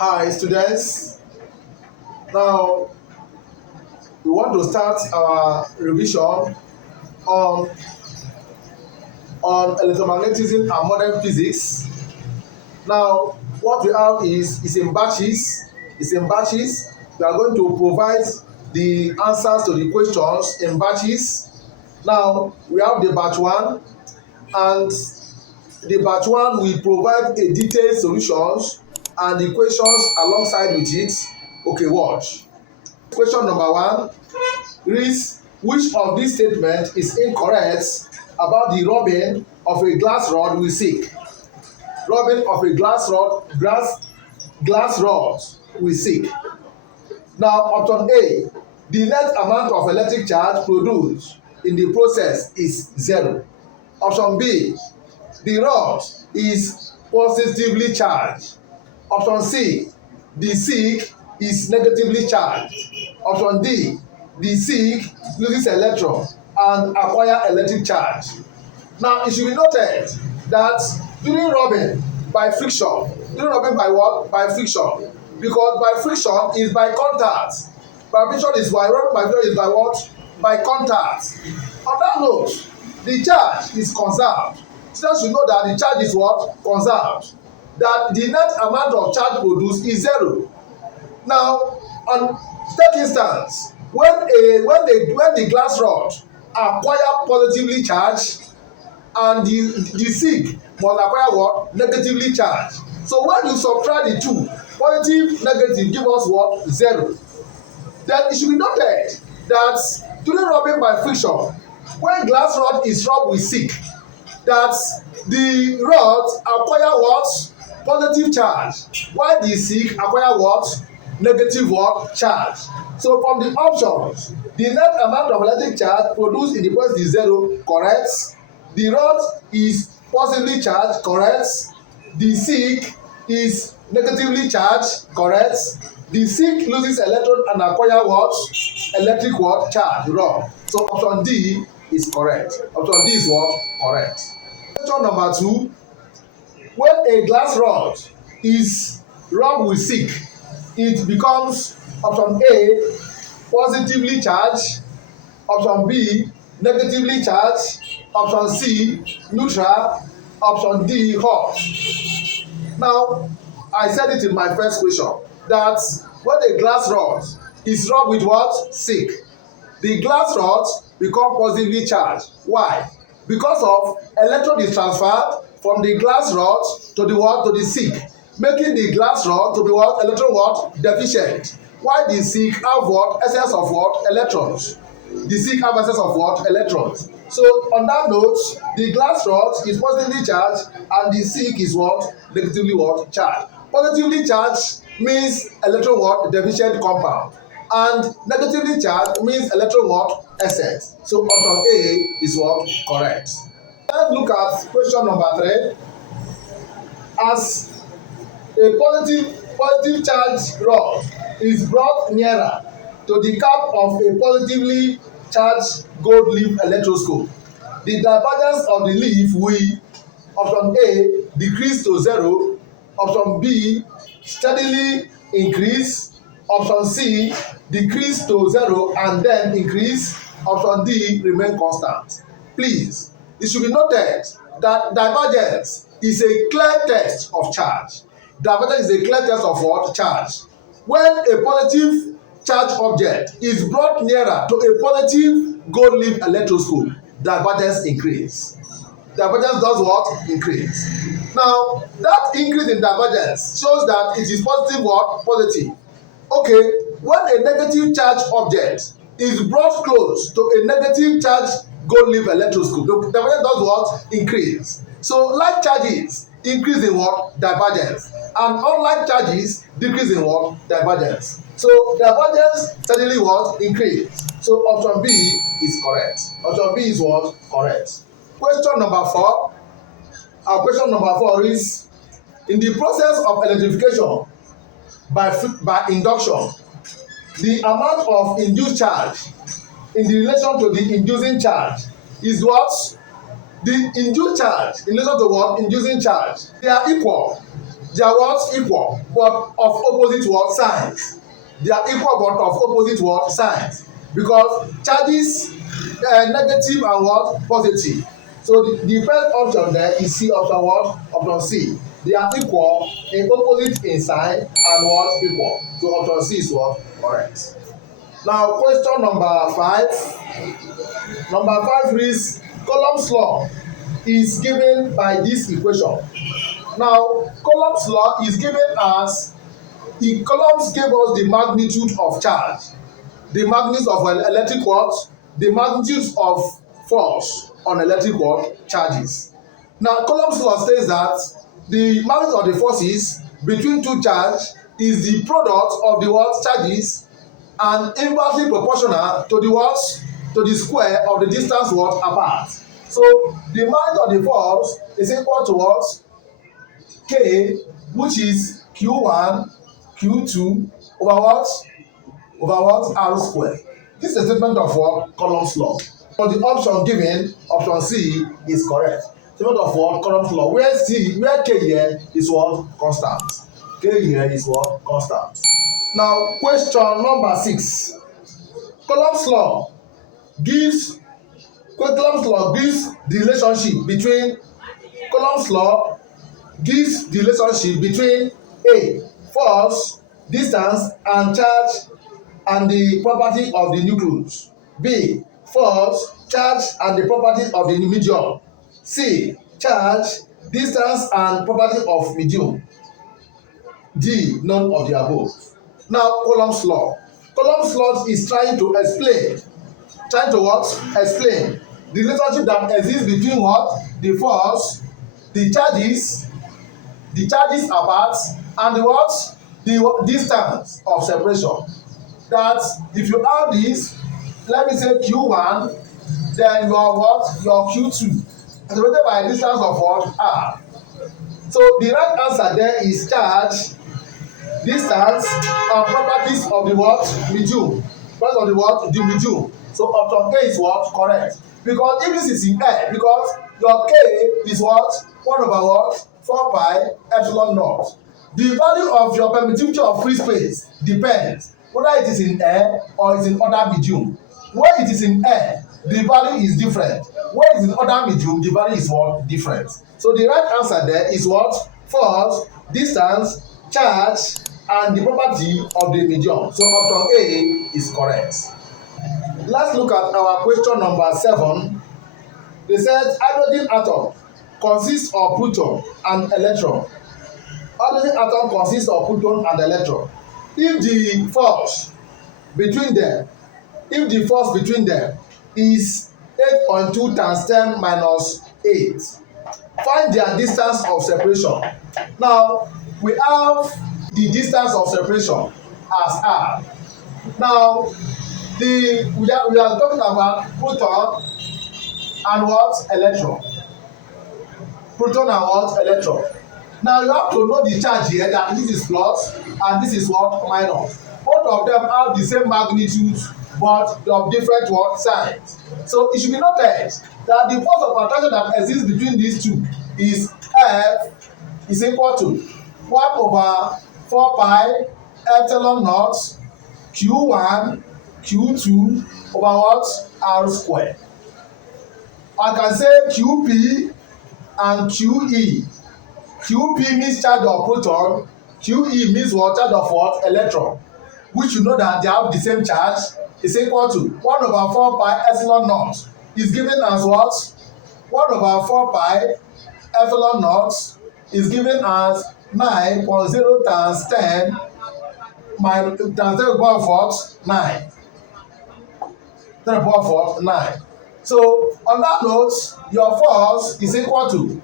Hi students, now we want to start our revision on electromagnetism and modern physics. Now what we have is in batches. It's in batches. We are going to provide the answers to the questions in batches. Now we have the batch 1, and the batch 1 will provide a detailed solutions and the questions alongside with it. Okay, watch. Question number 1 reads, which of these statements is incorrect about the rubbing of a glass rod with silk? Rubbing of a glass rod with silk. Now option A, the net amount of electric charge produced in the process is 0. Option B, the rod is positively charged. Option C, the silk is negatively charged. Option D, the silk loses electron and acquire electric charge. Now it should be noted that during rubbing by friction, during rubbing by what? By friction, because by friction is by contact. By friction is by rubbing by friction is by what? By contact. On that note, the charge is conserved. Students should know that the charge is what? Conserved. That the net amount of charge produced is 0. Now, on take instance, when the glass rod acquire positively charged, and the silk must acquire what? Negatively charged. So when you subtract the two, positive, negative give us what? 0. Then it should be noted that during rubbing by friction, when glass rod is rubbed with silk, that the rod acquire what? Positive charge, while the silk acquire what? Negative what? Charge. So from the options, the net amount of electric charge produced in the process is 0, correct. The rod is positively charged, correct. The silk is negatively charged, correct. The silk loses electron and acquire what? Electric what? Charge, wrong. So option D is correct. Option D is what? Correct. Question number 2, when a glass rod is rubbed with silk, it becomes option A, positively charged, option B, negatively charged, option C, neutral, option D, hot. Now, I said it in my first question that when a glass rod is rubbed with what? Silk, the glass rod become positively charged. Why? Because of electron is transferred from the glass rod to the what? To the silk, making the glass rod to be what? Electron what? Deficient. While the silk have what? Excess of what? Electrons. The silk have excess of what? Electrons. So on that note, the glass rod is positively charged and the silk is what? Negatively what? Charged. Positively charged means electron what? Deficient compound. And negatively charged means electron what? Excess. So option A is what? Correct. Let's look at question number 3. As a positive charged rod is brought nearer to the cap of a positively charged gold leaf electroscope, the divergence of the leaf will, option A, decrease to 0, option B, steadily increase, option C, decrease to 0 and then increase, option D, remain constant. Please, it should be noted that divergence is a clear test of charge. Divergence is a clear test of what? Charge. When a positive charged object is brought nearer to a positive gold leaf electroscope, divergence increase. Divergence does what? Increase. Now, that increase in divergence shows that it is positive what? Positive. Okay, when a negative charged object is brought close to a negative charged gold leaf electroscope, the divergence does what? Increase. So like charges increase in what? Divergence. And unlike charges decrease in what? Divergence. So divergence steadily what? Increase. So option B is correct. Option B is what? Correct. Question number 4. Our question number 4 is, in the process of electrification by induction, the amount of induced charge in the relation to the inducing charge is what? The induced charge in relation to what? Inducing charge. They are equal. They are what? Equal, but of opposite what? Signs. They are equal but of opposite what? Signs. Because charges negative and what? Positive. So the first option there is C, option what? Option C. They are equal in opposite in sign and what? Equal. So option C is what? Correct. Now question number 5. Number 5 reads Coulomb's law is given by this equation. Now Coulomb's law is given as Coulombs gave us the magnitude of charge, the magnitude of electric what, the magnitude of force on electric what charges. Now Coulomb's law says that the magnitude of the forces between two charges is the product of the what charges and inversely proportional to the what, to the square of the distance what apart. So the magnitude of the force is equal to what? K, which is Q1 Q2 over what? Over what? R square. This is a statement of what? Coulomb's law. So the option given, option C, is correct. Statement of what? Coulomb's law. Where K here is what? Constant. K here is what? Constant. Now, question number 6. Coulomb's law gives the relationship between A, force, distance, and charge, and the property of the nucleus. B, force, charge, and the property of the medium. C, charge, distance, and property of medium. D, none of the above. Now, Coulomb's law. Coulomb's law is trying to explain the relationship that exists between what? The force, the charges apart, and the what? The distance of separation. That if you have this, let me say Q1, then your what? Your Q2, separated by a distance of what? R. So the right answer there is charge, distance, and properties of the what? Medium. Properties of the what? The medium. So option A is what? Correct. Because if this is in air, because your K is what? 1 over what? 4 pi epsilon naught. The value of your permittivity of free space depends whether it is in air or it is in other medium. When it is in air, the value is different. When it is in other medium, the value is what? Different. So the right answer there is what? Force, distance, charge, and the property of the medium. So option A is correct. Let's look at our question number 7. They said hydrogen atom consists of proton and electron. Hydrogen atom consists of proton and electron. If the force between them is 8.2 times 10 minus 8, find their distance of separation. Now we have the distance of separation as R. Now we are talking about proton and what? Electron. Proton and what? Electron. Now you have to know the charge here, that this is plus and this is what? Minus. Both of them have the same magnitude but of different what? Signs. So it should be noted that the force of attraction that exists between these two is F is equal to 1 over 4 pi epsilon naught Q1 Q2 over what? R square. I can say QP and QE. QP means charge of proton, QE means what? Charge of what? Electron. Which you know that they have the same charge, is equal to 1 over 4 pi epsilon naught is given as what? 1 over 4 pi epsilon naught is given as 9.0 times 10 minus times 10 to the power of what? 9. 10 to the power of what? 9. So on that note, your force is equal to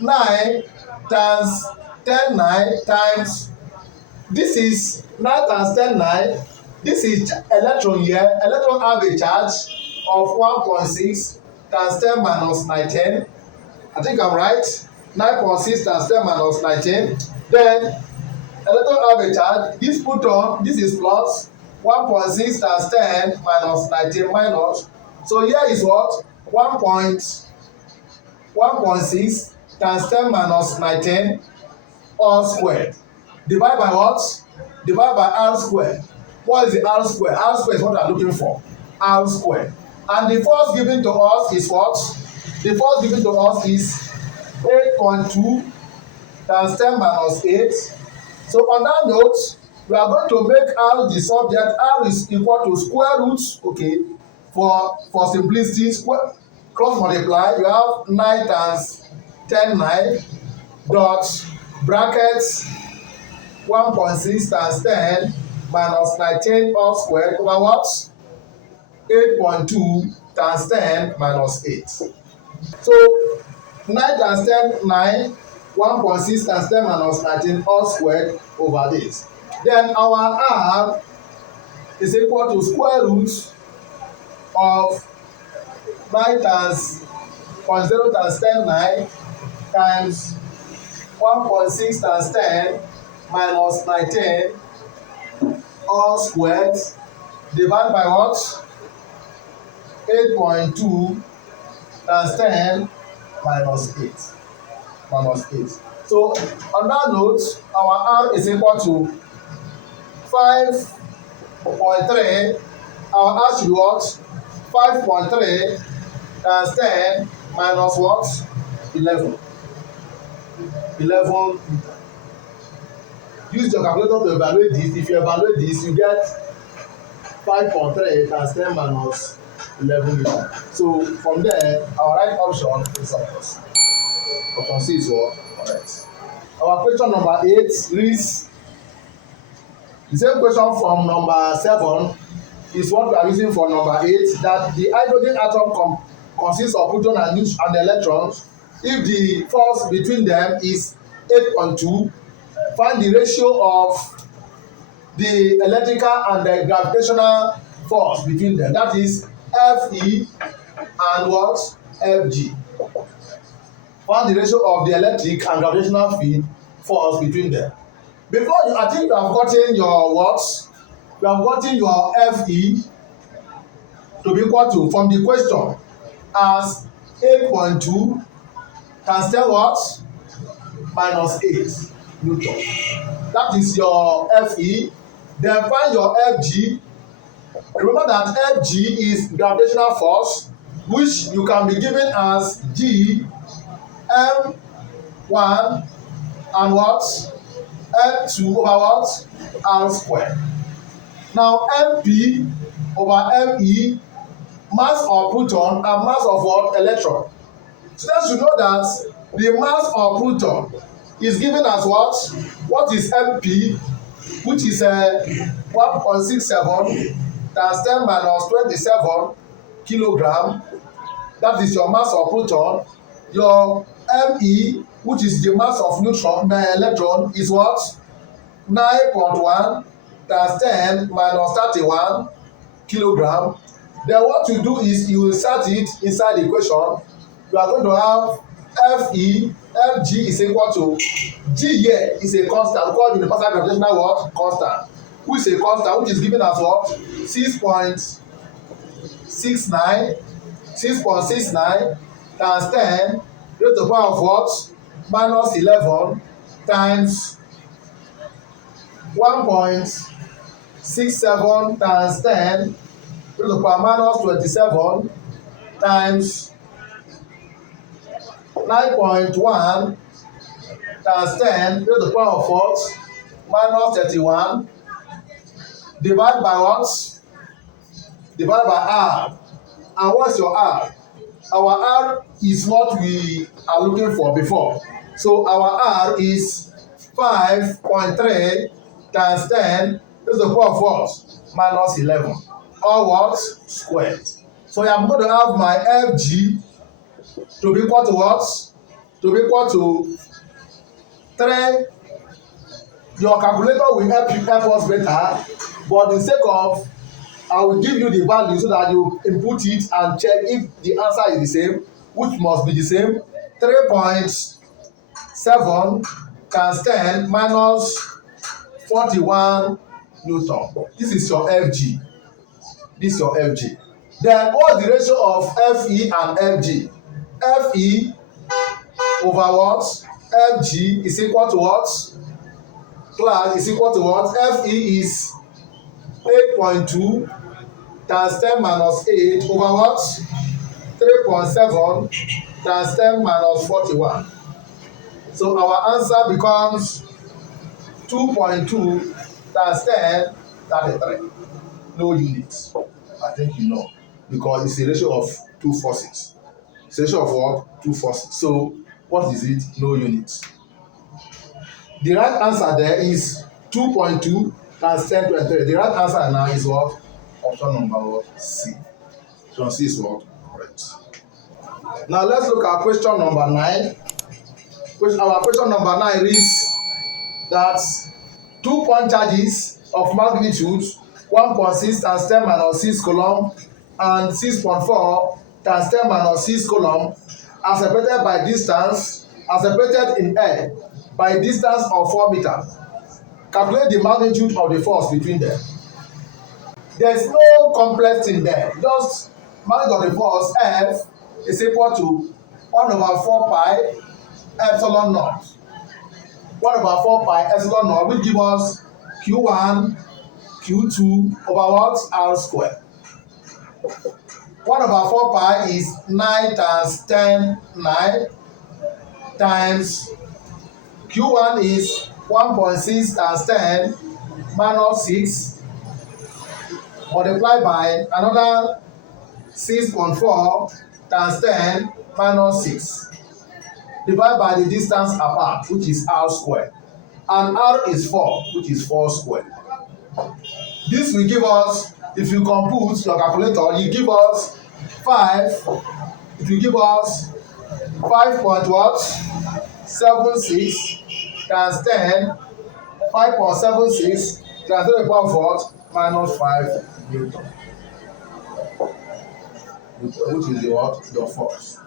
9 times 10 9 times, this is 9 times 10 9. This is electron here. Electron have a charge of 1.6 times 10 minus 19. I think I'm right. 9.6 times 10 minus 19. Then electron have a charge. This proton, this is plus 1.6 times 10 minus 19 minus. So here is what? 1.6 times 10 minus 19 all squared. Divide by what? Divide by r squared. What is the r squared? R squared is what we are looking for. R squared. And the force given to us is what? The force given to us is 8.2 times 10 minus 8. So on that note, we are going to make r the subject. R is equal to square root, okay, for simplicity, square cross multiply. You have 9 times 10 9 dot brackets 1.6 times 10 minus 19 all squared over what? 8.2 times 10 minus 8. So 9 times 10 9, 1.6 times 10 minus 19 all squared over this. Then our r is equal to square root of 9 times 0.0 times 10 9 times 1.6 times 10 minus 19 all squared divided by what? 8.2 times 10 minus 8. So on that note, our r is equal to 5.3. Our r should be what? 5.3 times 10 minus what? 11. Use your calculator to evaluate this. If you evaluate this, you get 5.3 times 10 minus 11 meter. So from there, our right option is surplus. Option C is what? Correct. Our question number 8 reads the same question from number 7 is what we are using for number 8, that the hydrogen atom consists of proton and electrons. If the force between them is 8.2, find the ratio of the electrical and the gravitational force between them. That is Fe and what? Fg. Find the ratio of the electric and gravitational field force between them. Before you, I think you have gotten your what? You have gotten your Fe to be equal to, from the question, as 8.2 times 10 what? Minus 8 Newton. That is your Fe. Then find your Fg. Remember that Fg is gravitational force, which you can be given as G M1 and what? M2 over what? R squared. Now Mp over Me, mass of proton and mass of what? Electron. Students should know that the mass of proton is given as what? What is Mp, which is 1.67 times 10 minus 27 kilogram. That is your mass of proton. Your Me, which is the mass of electron, is what? 9.1 times 10 minus 31 kilogram. Then what you do is you insert it inside the equation. You are going to have Fg is equal to G. Here is a constant called universal gravitational what? Constant. Which is a constant which is given as what? 6.69 times 10 raised to the power of what? Minus 11 times 1.67 times 10 raised to the power minus 27 times 9.1 times 10 raised to the power of what? Minus 31 divided by what? Divided by r. And what's your r? Our r is what we are looking for before. So our r is 5.3 times 10 raised to the power of what? Minus 11. All what? Squared. So I'm going to have my Fg to be equal to what? To be equal to 3. Your calculator will help us better, but in sake of, I will give you the value so that you input it and check if the answer is the same, which must be the same. 3.7 times 10 minus 41 Newton. This is your Fg. This is your Fg. Then what's the ratio of Fe and Fg? Fe over what? FG is equal to what? Class is equal to what? FE is 8.2 times 10 minus 8 over what? 3.7 times 10 minus 41. So our answer becomes 2.2 times 10, 33. No units. I think you know. Because it's a ratio of 2 forces. It's a ratio of what? 2 forces. So what is it? No units. The right answer there is 2.2 times 10 to 23. The right answer now is what? Option number what? C. Option C is what? Correct. Now let's look at question number 9. Our question number 9 reads that 2 point charges of magnitude 1.6 times 10 minus 6 coulomb and 6.4 times 10 minus 6 coulomb are separated by distance, are separated in air by a distance of 4 meters. Calculate the magnitude of the force between them. There is no complex thing there. Just magnitude of the force F is equal to 1 over 4 pi epsilon naught. 1 over 4 pi epsilon naught will give us Q1, Q2 over what? R square. 1 over 4 pi is 9 times 10, 9 times Q1 is 1.6 times 10 minus 6 multiplied by another 6.4 times 10 minus 6 divided by the distance apart, which is R squared, and R is 4, which is 4 squared. This will give us, if you compute your calculator, you give us 5, it will give us 5.76 times 10, 5.76 times 10 to the power of what? Minus 5 Newton. Which is the what? Your force.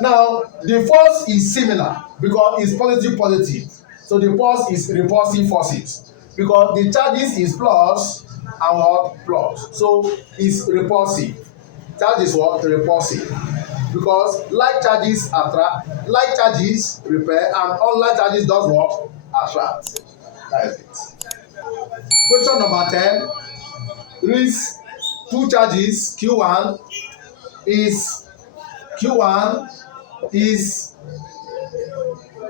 Now, the force is similar because it's positive. So the force is repulsive forces because the charges is plus and what? Plus. So it's repulsive. Charge is what? Repulsive. Because like charges attract, like charges repel, and unlike charges does what? Attract. That is it. Question number 10 reads 2 charges Q1 is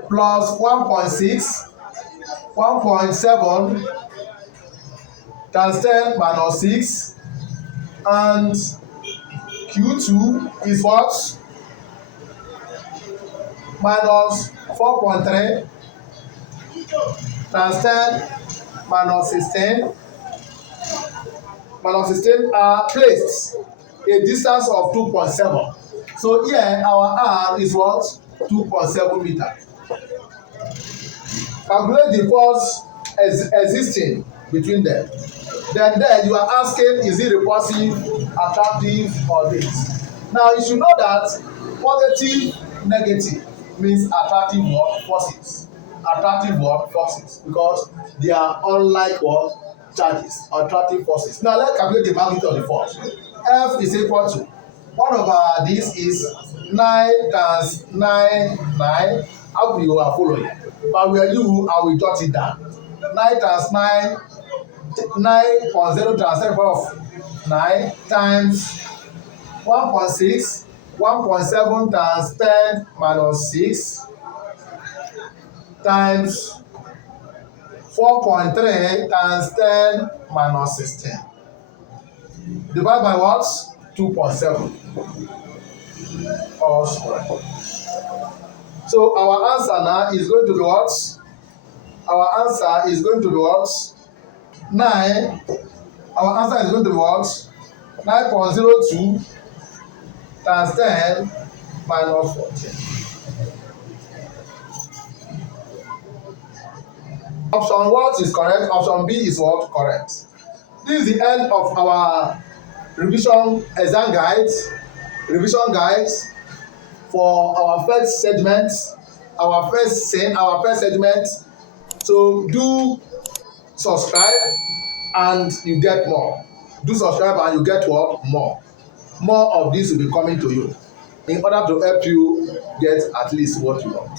plus 1.6, 1.7 times 10 minus 6, and Q2 is what? Minus 4.3 times 10 minus 16. Minus 16 are placed a distance of 2.7. So here our R is what? 2.7 meter. Calculate the force existing between them. Then there you are asking, is it repulsive, attractive, or this? Now you should know that positive, negative means attractive what? Forces. Attractive what? Forces. Because they are unlike what? Charges. Attractive forces. Now let's calculate the magnitude of the force. F is equal to 1 over this is 9 times 9, 9. How you are following? But where you, I will jot it down. 9 times 9, 9.0 times 10 power of 9 times 1.6, 1.7 times 10 minus 6 times 4.3 times 10 minus 16. Divide by what? 2.7. All square. So our answer now is going to be what? Our answer is going to be what? 9. Our answer is going to be what? 9.02 times 10 minus 14. Option what is correct? Option B is what? Correct. This is the end of our revision exam guides, for our first segment, our first segment. So do subscribe and you get more. Do subscribe and you get what? More. More of this will be coming to you. in order to help you get at least what you want.